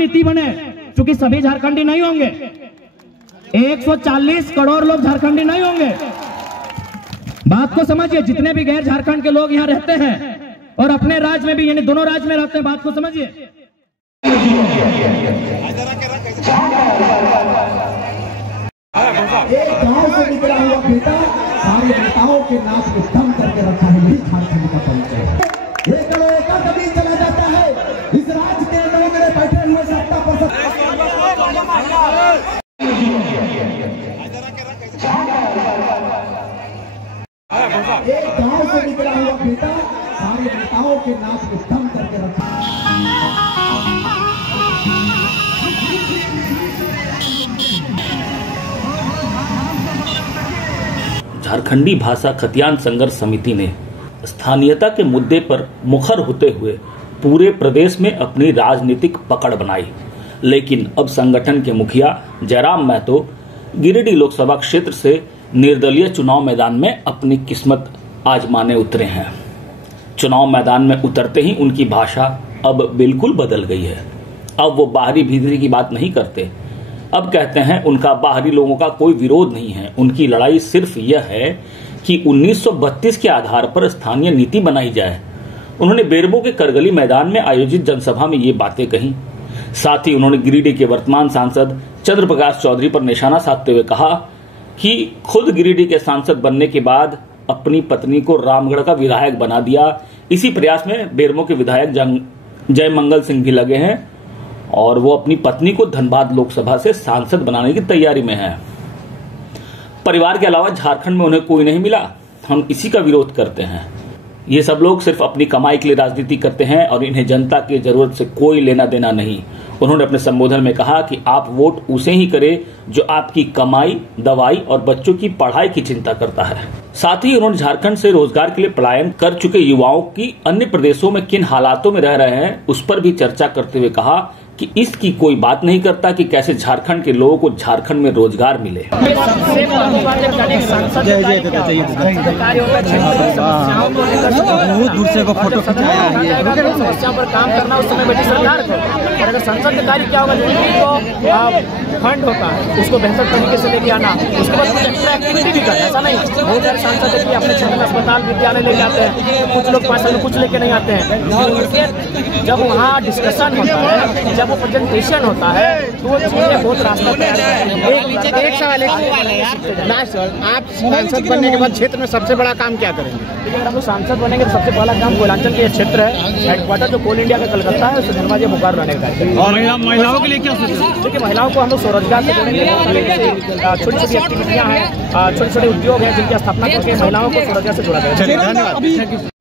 नीति बने, क्योंकि सभी झारखंडी नहीं होंगे, 140 करोड़ लोग झारखंडी नहीं होंगे। बात को समझिए, जितने भी गैर झारखंड के लोग यहाँ रहते हैं और अपने राज्य में भी, यानी दोनों राज्य में रहते हैं, बात को समझिए। एक गांव से निकला हुआ बेटा सारे नेताओं के नाच को दम करके रखा है, यही झारखंड का परिचय है। एक कभी चला जाता है, इस राज्य के लोग मेरे बैठे हुए सत्ता पर एक गांव से निकला हुआ बेटा सारे नेताओं के नाच को दम करके रखा है। झारखंडी भाषा खतियान संघर्ष समिति ने स्थानीयता के मुद्दे पर मुखर होते हुए पूरे प्रदेश में अपनी राजनीतिक पकड़ बनाई, लेकिन अब संगठन के मुखिया जयराम महतो गिरिडीह लोकसभा क्षेत्र से निर्दलीय चुनाव मैदान में अपनी किस्मत आजमाने उतरे हैं। चुनाव मैदान में उतरते ही उनकी भाषा अब बिल्कुल बदल गई है। अब वो बाहरी भीतरी की बात नहीं करते, अब कहते हैं उनका बाहरी लोगों का कोई विरोध नहीं है, उनकी लड़ाई सिर्फ यह है कि 1932 के आधार पर स्थानीय नीति बनाई जाए। उन्होंने बेरमो के करगली मैदान में आयोजित जनसभा में ये बातें कही। साथ ही उन्होंने गिरिडीह के वर्तमान सांसद चंद्र प्रकाश चौधरी पर निशाना साधते हुए कहा कि खुद गिरिडीह के सांसद बनने के बाद अपनी पत्नी को रामगढ़ का विधायक बना दिया। इसी प्रयास में बेरमो के विधायक जयमंगल सिंह भी लगे हैं और वो अपनी पत्नी को धनबाद लोकसभा से सांसद बनाने की तैयारी में है। परिवार के अलावा झारखंड में उन्हें कोई नहीं मिला, हम इसी का विरोध करते हैं। ये सब लोग सिर्फ अपनी कमाई के लिए राजनीति करते हैं और इन्हें जनता की जरूरत से कोई लेना देना नहीं। उन्होंने अपने संबोधन में कहा कि आप वोट उसे ही करें जो आपकी कमाई, दवाई और बच्चों की पढ़ाई की चिंता करता है। साथ ही उन्होंने झारखंड से रोजगार के लिए पलायन कर चुके युवाओं की अन्य प्रदेशों में किन हालातों में रह रहे हैं उस पर भी चर्चा करते हुए कहा कि इसकी कोई बात नहीं करता कि कैसे झारखंड के लोगों को झारखंड में रोजगार मिले। दूर से को फोटो खिंचाया है, समस्याओं पर काम करना उस समय बैठी सरकार को, और अगर संसद का कार्य क्या होगा, जो फंड होता है उसको बेहतर तरीके से लेके आना, उसके बाद कुछ एक्स्ट्रा एक्टिविटी भी करना। ऐसा नहीं बहुत सारे सांसद है कि अपने क्षेत्र में अस्पताल विद्यालय लेके आते हैं, कुछ लोग पैसा में कुछ लेके नहीं आते हैं। जब वहाँ डिस्कशन होता है, जब वो प्रेजेंटेशन होता है, तो वो चीजें बहुत रास्ता तैयार। एक सवाल लास्ट सर, आप सांसद बनने के बाद क्षेत्र में सबसे बड़ा काम क्या करेंगे? अगर हम लोग सांसद बनेंगे तो सबसे पहला काम कोयलांचल के क्षेत्र है, हेडक्वार्टर जो कोल इंडिया का कलकत्ता है, उससे धनबाद बोकारो रहने का। और महिलाओं के लिए क्या सोचते हैं? देखिए महिलाओं को हम लोग स्वरोजगार से जोड़ेंगे, छोटी छोटी एक्टिविटियाँ हैं, छोटे छोटे उद्योग हैं जिनकी स्थापना करके महिलाओं को स्वरोजगार से जोड़ा जाएगा। धन्यवाद।